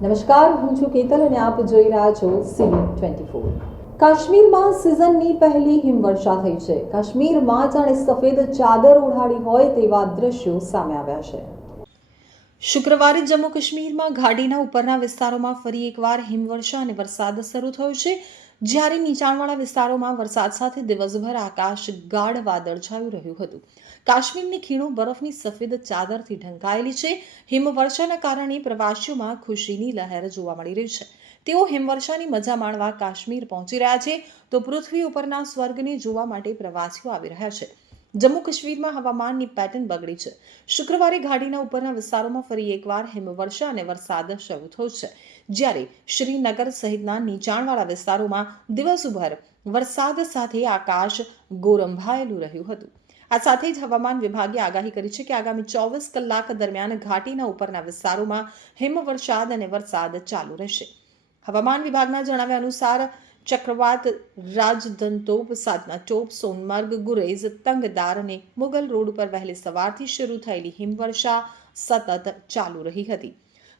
નમસ્કાર, હું છું કેતલ અને આપ જોઈ રહ્યા છો CV24। કાશ્મીરમાં સિઝનની પહેલી હિમવર્ષા થઈ છે। કાશ્મીરમાં જાણે સફેદ ચાદર ઓઢાડી હોય તેવા દ્રશ્યો સામે આવ્યા છે। શુક્રવારે જમ્મુ કાશ્મીરમાં ઘાટીના ઉપરના વિસ્તારોમાં ફરી એકવાર હિમવર્ષા અને વરસાદ શરૂ થયો છે। જ્યારે નીચાણવાળા વિસ્તારોમાં વરસાદ સાથે દિવસભર આકાશ ગાઢ વાદળછાયું રહ્યું હતું। કાશ્મીરની ખીણો બરફની સફેદ ચાદરથી ઢંકાયેલી છે। હિમવર્ષાના કારણે પ્રવાસીઓમાં ખુશીની લહેર જોવા મળી રહી છે। તેઓ હિમવર્ષાની મજા માણવા કાશ્મીર પહોંચી રહ્યા છે, તો પૃથ્વી ઉપરના સ્વર્ગને જોવા માટે પ્રવાસીઓ આવી રહ્યા છે। જમ્મુ કાશ્મીરમાં હવામાનની પેટર્ન બગડી છે। શુક્રવારે ઘાટીના ઉપરના વિસ્તારોમાં ફરી એકવાર હિમવર્ષા અને વરસાદ શરૂ થયો છે, જ્યારે શ્રીનગર સહિતના નીચાણવાળા વિસ્તારોમાં દિવસભર વરસાદ સાથે આકાશ ગોરંભાયેલું રહ્યું હતું। આ સાથે જ હવામાન વિભાગે આગાહી કરી છે કે આગામી 24 કલાક દરમિયાન ઘાટીના ઉપરના વિસ્તારોમાં હિમવર્ષા અને વરસાદ ચાલુ રહેશે। હવામાન વિભાગના જણાવ્યા અનુસાર ચક્રવાત રાજધનતોપ, સાતના ટોપ, સોનમર્ગ, ગુરેઝ, તંગદાર અને મુગલ રોડ પર વહેલી સવારથી શરૂ થયેલી હિમવર્ષા સતત ચાલુ રહી હતી।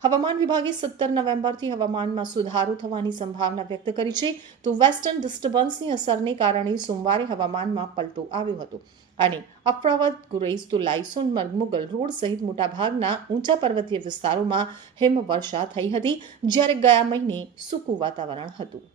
હવામાન વિભાગે 17 નવેમ્બરથી હવામાનમાં સુધારો થવાની સંભાવના વ્યક્ત કરી છે, તો વેસ્ટર્ન ડિસ્ટર્બન્સની અસરને કારણે સોમવારે હવામાનમાં પલટો આવ્યો હતો અને અફરાવત, ગુરેઝ, તુલાઈ, સોનમર્ગ, મુગલ રોડ સહિત મોટાભાગના ઊંચા પર્વતીય વિસ્તારોમાં હિમવર્ષા થઈ હતી, જ્યારે ગયા મહિને સૂકું વાતાવરણ હતું।